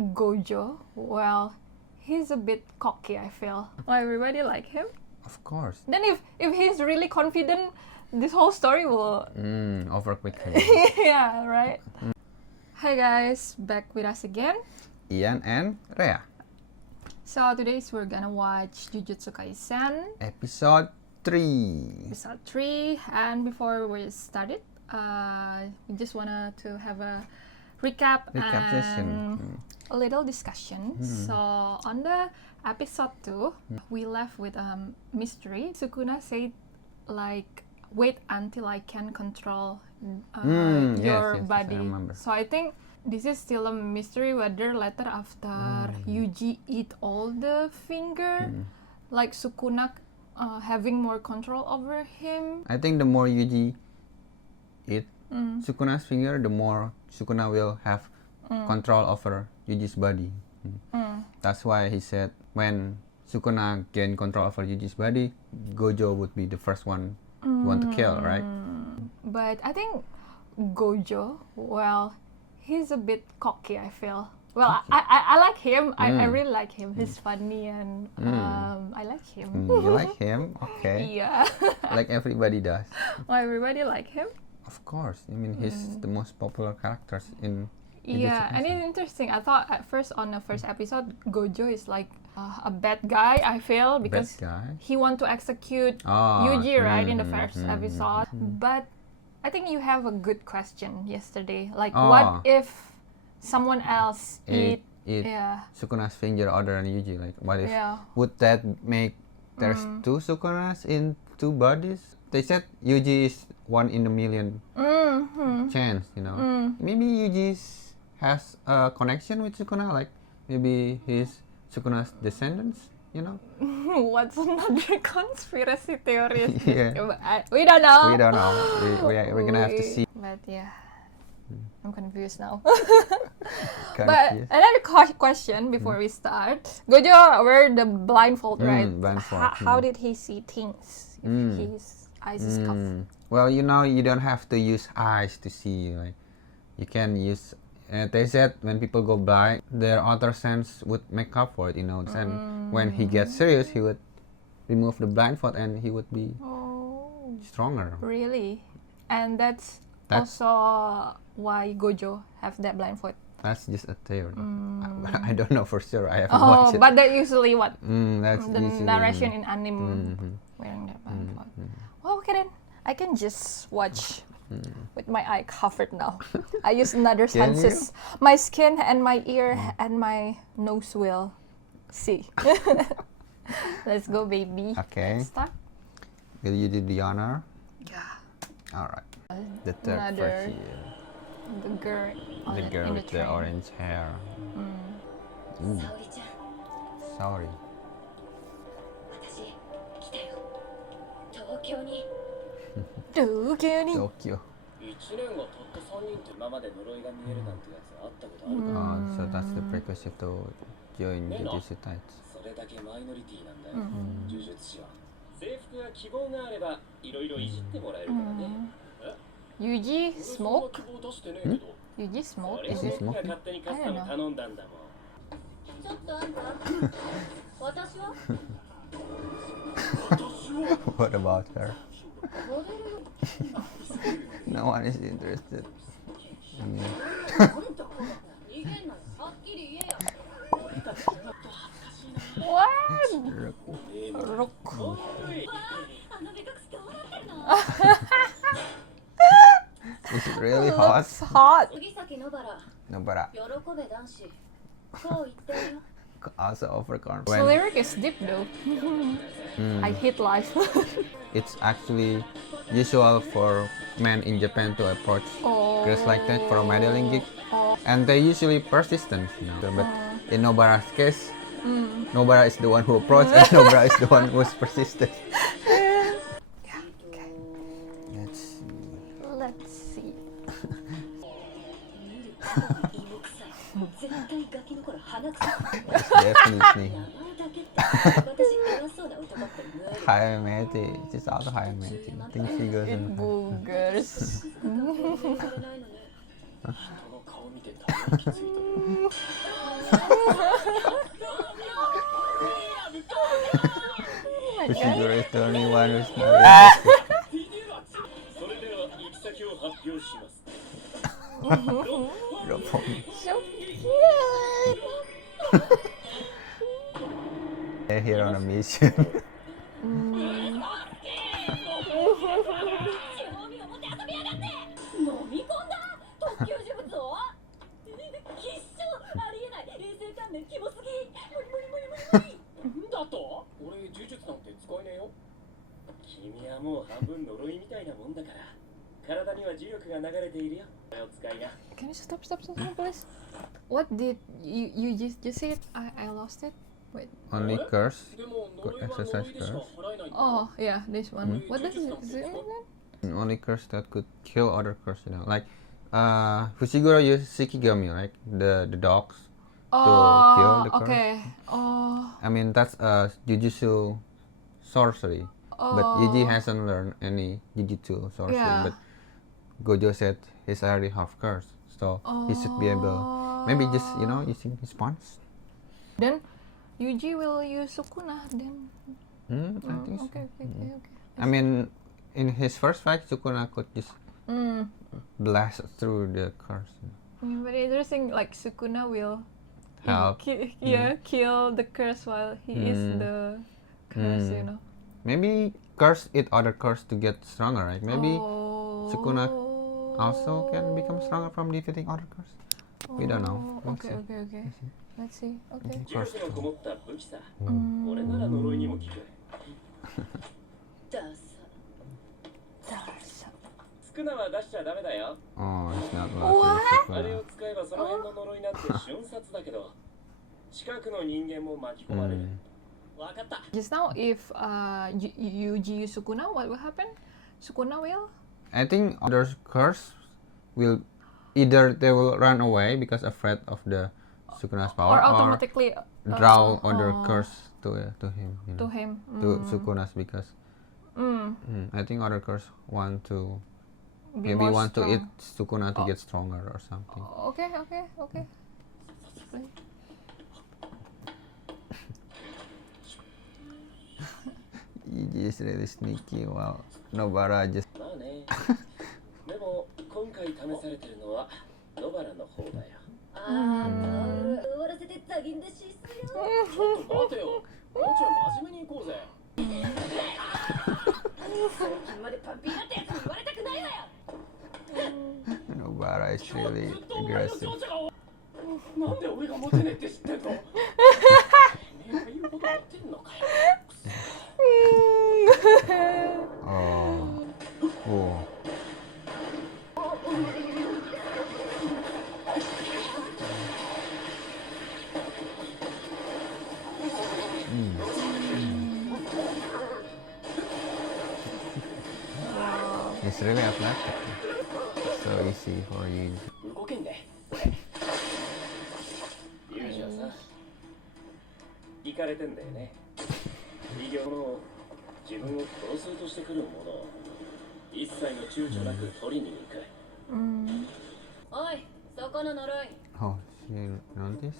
Gojo, well, he's a bit cocky, I feel. Well, everybody like him. Of course. Then if he's really confident, this whole story will... Over quickly. Yeah, right? Hi guys, back with us again. Ian and Rhea. So today's we're gonna watch Jujutsu Kaisen Episode 3. Episode 3. And before we started, we just wanted to have a recap and session. a little discussion. So on the episode 2, we left with a mystery. Sukuna said like, wait until I can control your yes, body. I remember. So I think this is still a mystery whether later after Yuji eat all the finger, like Sukuna having more control over him. I think the more Yuji eat Sukuna's finger, the more Sukuna will have control over Yuji's body. That's why he said when Sukuna gain control over Yuji's body, Gojo would be the first one you want to kill, right? But I think Gojo, well, he's a bit cocky, I feel. Well, I like him. I really like him. He's funny and I like him. You like him? Okay. Yeah. Like everybody does. Well, everybody like him. Of course. I mean, he's the most popular characters in Yeah, and it's interesting. I thought at first on the first episode, Gojo is like a bad guy, I feel, because guy? he want to execute Yuji, right, in the first episode. But I think you have a good question yesterday. Like, what if someone else eat Sukuna's finger other than Yuji? Like, what if would that make there's two Sukunas in two bodies? They said Yuji is 1 in a million chance, you know. Maybe Yuji has a connection with Sukuna, like maybe he's Sukuna's descendants, you know. What's another conspiracy theory? Yeah. We don't know. We don't know. We're gonna have to see. But yeah, I'm confused now. But But another question before we start. Gojo wear the blindfold, right? Blindfold. How did he see things if his eyes is covered? Well, you know, you don't have to use eyes to see. Like, you can use. They said when people go blind, their other sense would make up for it. You know, and when he gets serious, he would remove the blindfold and he would be stronger. Really? And that's also why Gojo have that blindfold. That's just a theory. I don't know for sure. I haven't watched it. But that usually what? That's The usually, narration in anime wearing that blindfold. Well, okay then. I can just watch with my eye covered now. I use another Can senses. My skin and my ear and my nose will see. Let's go, baby. Okay. Start. Will you do the honor? Yeah. All right. The third Another- first year. The girl. The girl in with the train. orange hair. Ooh. 沙織ちゃん Sorry. 私来たよ東京に Tokyo. Tokyo. 1年がたった3人って今まで呪いが見えるなんてやつあったことあるか、 So that's the prerequisite to join Jujutsu Kaisen. それだけマイノリティなんだよ、呪術師は制服や希望があればいろいろいじってもらえるからね、Yuji そ smoke? の希望出してねえけど、 Yuji smoke? それ Is で it? 僕が勝手にカスタム頼んだんだもん。ちょっとあんた私は What about her? モデルよ No one is interested. I mean, あんた逃げんなよはっきり言えよ What? Rook. あの目隠しどうなってんの is it really hot? Looks hot. 杉崎野原 No, but 喜べ男子こう言ってるよ also overconfident. The lyric is deep though. I hate life. It's actually usual for men in Japan to approach girls like that for a modeling gig, and they usually persistent, you know. But in Nobara's case, Nobara is the one who approached, and Nobara is the one who's persistent. Yeah, okay. Let's see. Let's see. 芋臭い絶対ガキの頃鼻臭い Definitely 名前だけって私偉そうな男って無理 high Meti. She's also high Meti. I think she goes It in. boogers. されないのね人の顔見てため息ついた Fushiguro is the only one who's not interested. それでは行き先を発表します Roppongi. So They're here on a mission. 飲み込んだ特級呪物を必勝ありえない冷静観念キモすぎ無理無理無理無理無理だと俺呪術なんて使えねえよ君はもう半分呪いみたいなもんだから体には磁力が流れているよこれを使いな can you stop, please? What did you just say? I lost it. Wait. Only curse. でも Good 呪いは exercise 呪いでしか curse. 払えないんだ Oh yeah, this one. What does it say again? Only curse that could kill other curse, you know. Like, Fushiguro used Shikigami, right? The dogs to kill the curse. Okay. Oh. I mean, that's a jujutsu sorcery. But Yuji hasn't learned any jujutsu sorcery. Yeah. But Gojo said he's already half cursed. So he should be able, maybe just, you know, using his spawns. Then Yuji will use Sukuna then. I think so. Okay. I mean, in his first fight, Sukuna could just blast through the curse. Very interesting. Like Sukuna will Help. kill the curse while he is the curse. You know. Maybe curse it other curse to get stronger, right? Maybe Sukuna also can become stronger from defeating other curse. We don't know. We'll Okay. see. Let's see. Okay. 呪力のこもった武器さ俺なら呪いにも効くダサスクナは出しちゃダメだよ Oh, he's not lucky. あれを使えばその辺の呪いなんて瞬殺だけど近くの人間も巻き込まれるわかった Just now, if Yuji use Sukuna, what will happen? Sukuna will. I think other curse will either they will run away because afraid of the Sukuna's power, Or automatically draw other curse to him. You know, to him. to Sukuna's because I think other curse want to Be maybe more want to strong. eat Sukuna to get stronger or something. Okay. Yuji is really sneaky while Nobara just まあねでも今回試されてるのは野原の方だよあー終わらせてザギンでシスよちょっと待てよもうちょい真面目に行こうぜ最近までパンピーだってやつに言われたくないわよ Nobara is really ずっとお前の aggressive. 情緒がなんで俺がモテねえって知ってんのてめえが言うことやってんのかよ Oh. Oh. It's really athletic. So easy for you. 動けんねユージはさ行かれてんだよね異形の自分を殺そうとしてくるものを一切の躊躇なく取りに行くおいそこの呪い Oh, she noticed?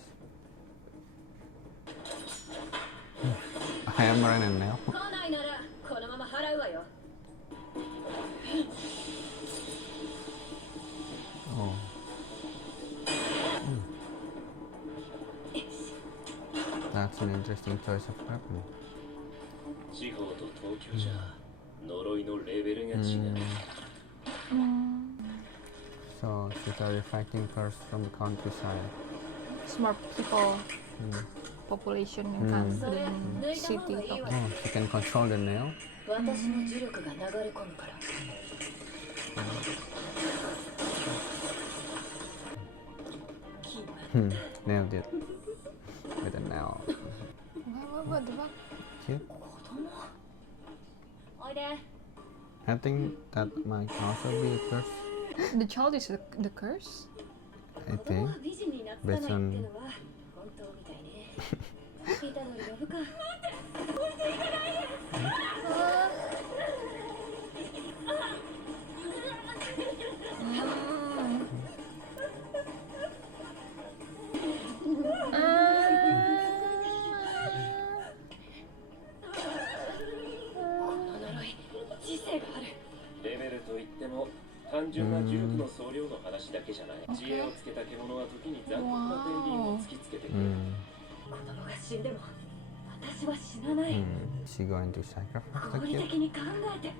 I am running now. 来ないならこのまま払うわよ Oh. That's an interesting choice of weapon. 地方と東京じゃ呪いのレベルが違う So she started fighting first from the countryside. Smart people population inそれ抜いた city. 方がいいわ Oh, she can control the nail. 私の呪力が流れ込むから Nailed it. With a nail. What the fuck? Cute. おいで I think that might also be a curse. The child is the curse? I 子供 think. は美人になつかないってのは本当みたいねピーターの呼ぶか単純な呪力の総量の話だけじゃない。知恵をつけた獣は時に残酷な天秤を突きつけてくる。子供が死んでも私は死なない。 She going to sacrifice the 合理 kid? 的に考えて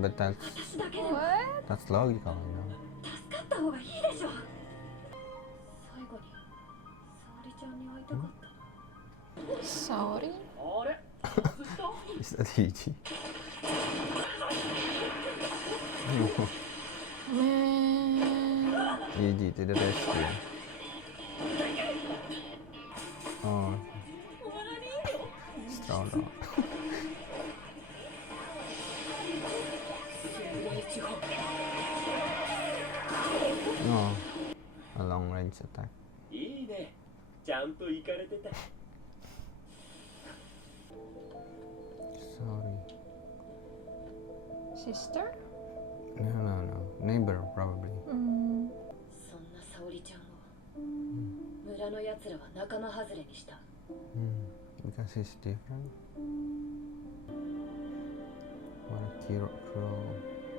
But 私だけでも that's logical, you know. 助かった方がいいでしょ。最後に沙織ちゃんに会いたかった。 Sorry. あれ外した Is that Yuji? Man. Yuji to the rescue. Oh, it's thrown out. Oh, a long range attack. いいね。ちゃんと行かれてた。 Sorry. Sister? No. Neighbor, probably. そんな沙織ちゃんを村のやつらは仲間外れにした。 Because he's different. What a cruel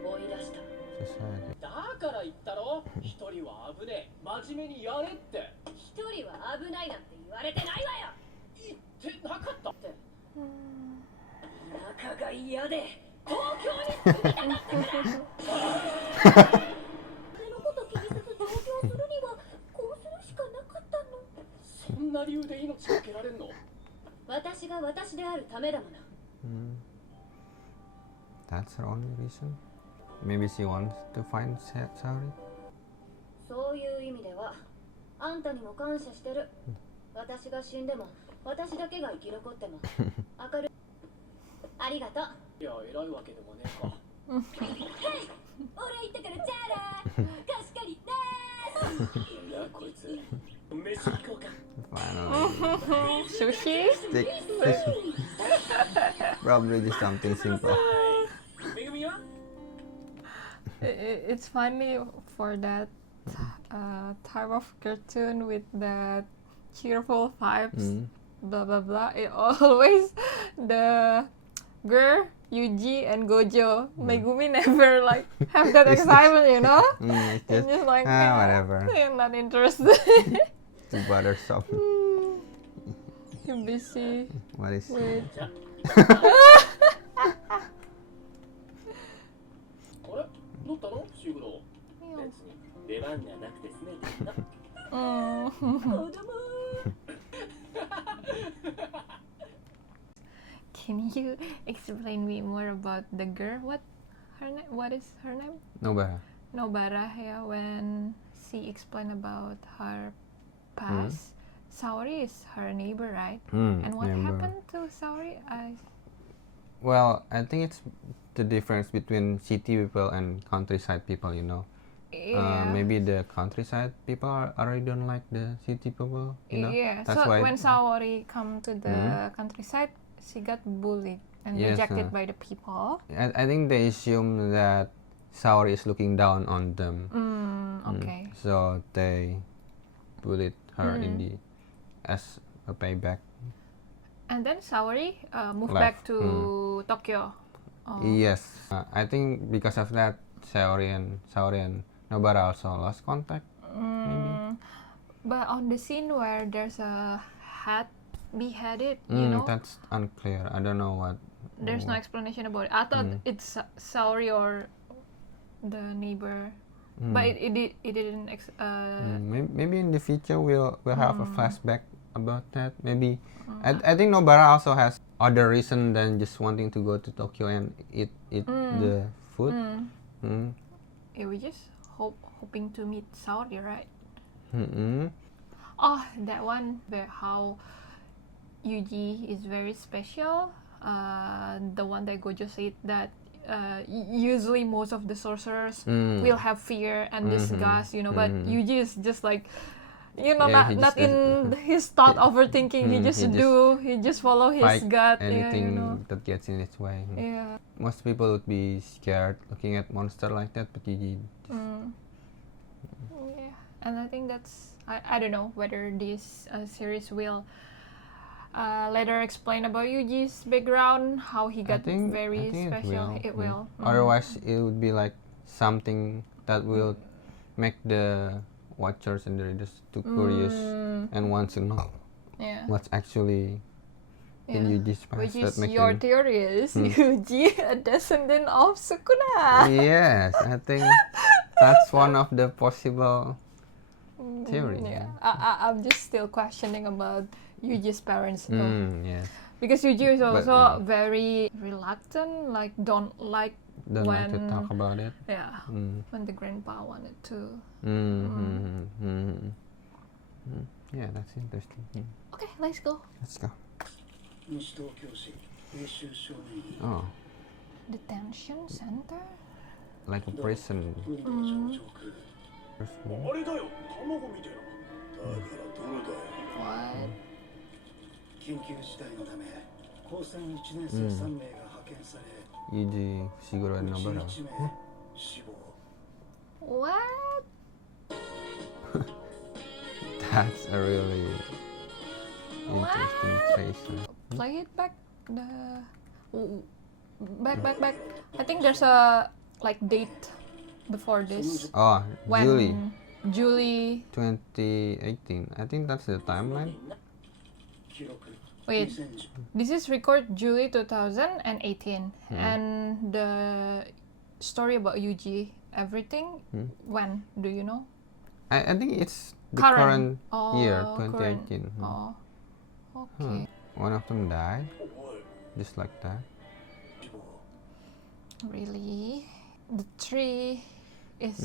追い出した。 society. だから言ったろ。一人は危ねえ。真面目にやれって。一人は危ないなんて言われてないわよ。言ってなかったって。田舎が嫌で東京に住みたかったから。俺のこと気にせず上京するにはこうするしかなかったの。そんな理由で命かけられんの？私が私であるためだもの。 That's her only reason. Maybe she wants to find Saori. そういう意味ではあんたにも感謝してる。私が死んでも私だけが生き残っても明るい。ありがとう。いや、偉いわけでもねえか。俺言ってからじゃあな。貸し借りでーす。なこいつ。飯行こうか。Finally. Sushi? Stick. Probably just something simple. めぐみは？ It's funny for that type of cartoon with that cheerful vibes, blah blah blah. It always the girl Yuji and Gojo. Megumi never like have that excitement, you know? It's Just like whatever. they're not interested. Too bothersome. You're busy What is? with あれ？乗ったの？シグロ。別に出番がなくて済めてんだ。子供。 Can you explain me more about the girl? What her name? What is her name? Nobara. Nobara. Yeah, when she explained about her past, Saori is her neighbor, right? And what Neighbor. happened to Saori? Well, I think it's the difference between city people and countryside people, you know. Yeah. Maybe the countryside people already don't like the city people, you know. Yeah. That's So why. when Saori come to the countryside, she got bullied and Yes, rejected by the people. I think they assume that Saori is looking down on them. Okay. So they bullied her in the as a payback. And then Saori moved Left. back to Tokyo. Oh. Yes, I think because of that, Saori and Nobara also lost contact. Maybe. But on the scene where there's a hat beheaded, you know, That's unclear. I don't know what. there's no explanation about it. I thought it's Saori or the neighbor, but it didn't. Maybe in the future we'll have a flashback about that. Maybe I think Nobara also has other reason than just wanting to go to Tokyo and eat the food. Yeah, we just hoping to meet Saori, right? Mm-mm. Oh, that one where how Yuji is very special. The one that Gojo said that usually most of the sorcerers will have fear and disgust, you know, but Yuji is just like, you know, Yeah, not he just in his thought overthinking. He just follow his Fight gut. anything Yeah, you know. that gets in its way. Yeah. Most people would be scared looking at monster like that, but Yuji. Yeah, and I think that's I don't know whether this series will later explain about Yuji's background, how he got very I think special. It will. Otherwise, it would be like something that will make the watchers and the readers too curious and want to know what's actually in Yuji's past. Which is that your theory is Yuji a descendant of Sukuna. Yes, I think that's one of the possible theory. Yeah, I'm just still questioning about Yuji's parents though. Yes. Because Yuji is also very reluctant, like don't like like to talk about it. Yeah, when the grandpa wanted to. Yeah, that's interesting. Okay, let's go. Let's go. Oh, Detention center? like a prison. What? 緊急事態のため高専1年生3名が派遣され Yuji Fushiguro and Nobara. 1名死亡 What? That's a really interesting trace. Play it back. Back. I think there's a like date before this. Oh, When Julie Julie. 2018. I think that's the timeline. Wait, this is record July 2018, and the story about Yuji, everything. When do you know? I think it's the current year, current. 2018. Oh, okay. One of them died, just like that. Really? The tree is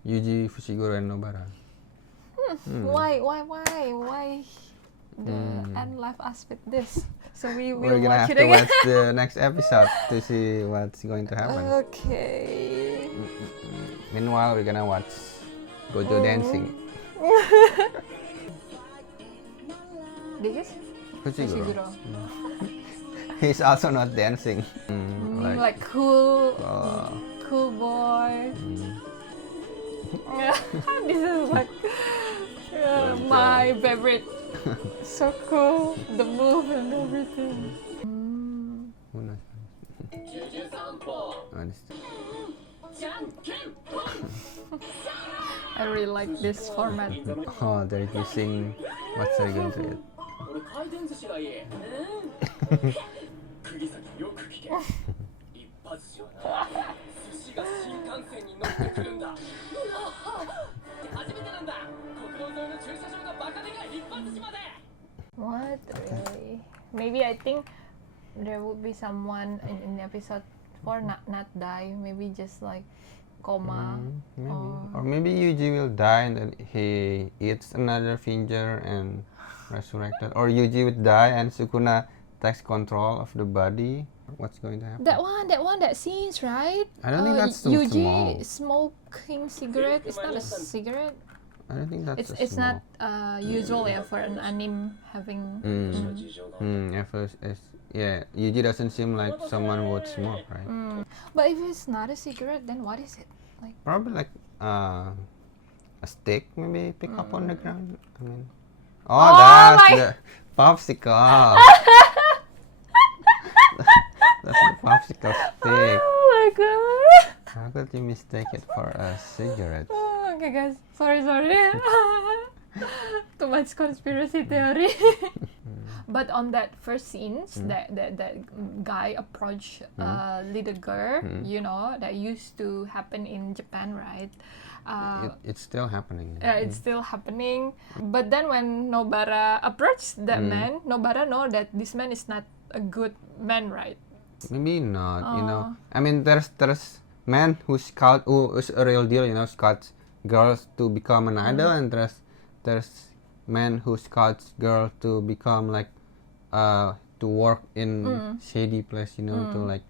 Yuji Fushiguro and Nobara. why the end left us with this? So we're gonna watch have it to again. watch the next episode to see what's going to happen. Okay. Meanwhile, we're gonna watch Gojo dancing. This is Fushiguro. He's also not dancing. like cool boy. This is like my favorite. So cool, the move and everything. Who knows? Honestly. I really like this format. Oh, they're using what's I going to eat. 俺回転寿司がいい釘崎よく聞け一発寿司はな寿司が新幹線に乗ってくるんだ初めてなんだ国道沿いの駐車場がバカでかい一発寿司まで What really? Maybe I think there would be someone in episode 4 not die. Maybe just like coma. Maybe. Or maybe Yuji will die and then he eats another finger and resurrected. Or Yuji would die and Sukuna takes control of the body. What's going to happen? That scenes, right? I don't think that's too Yuji small. smoking cigarette. It's not a cigarette. I don't think that's It's small. not usual for an anime having. Yeah, Yuji doesn't seem like someone who would smoke, right? But if it's not a cigarette, then what is it? Like Probably like a stick, maybe pick up on the ground. I mean, that's the popsicle. That's the popsicle stick. Oh my god. How could you mistake it for a cigarette? Oh, okay guys, sorry. Too much conspiracy theory. But on that first scenes, that guy approached little girl, you know, that used to happen in Japan, right? It's still happening. It's still happening. But then when Nobara approached that man, Nobara know that this man is not a good man, right? Maybe not, you know. I mean, there's men who is a real deal, you know, scouts girls to become an idol, and there's men who scouts girl to become like to work in shady place, you know,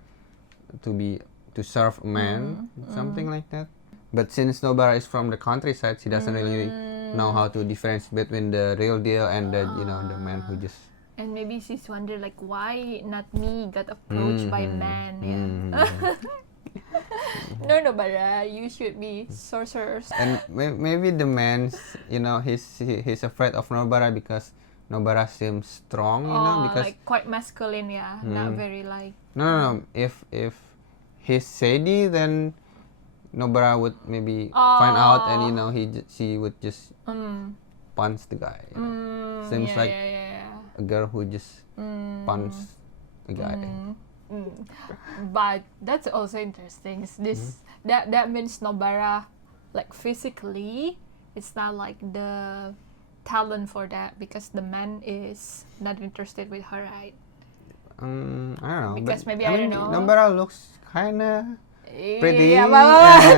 to serve a man, something like that. But since Nobara is from the countryside, she doesn't really know how to differentiate between the real deal and the the man who just. And maybe she's wondering like, why not me got approached by man? No, Nobara, you should be sorcerers. And maybe the man's, you know, he's afraid of Nobara because Nobara seems strong, you know, because like quite masculine, not very like. no. If he's shady, then Nobara would maybe find out, and she would just Mm. punch the guy. Seems Yeah, like yeah, yeah. a girl who just punch the guy. But that's also interesting. That means Nobara, like physically, it's not like the talent for that, because the man is not interested with her, right? I don't know. Because but, maybe I don't know. Nobara looks kinda pretty. Yeah,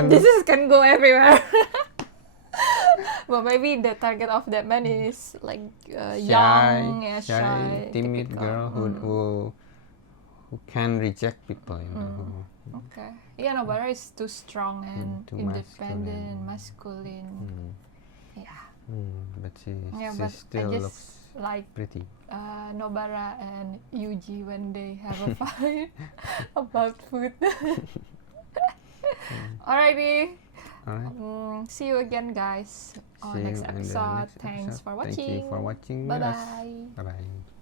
and this can go everywhere. But maybe the target of that man is like young, shy, timid typical. girl who can reject people. Okay. Yeah, Nobara is too strong and too independent, masculine. Yeah. But she But still I looks just like pretty. Nobara and Yuji when they have a fight about food. Alrighty. Alright. See you again, guys, on See next you in the episode. next Thanks episode. for watching. Thank you for watching. Bye us. bye. Bye bye.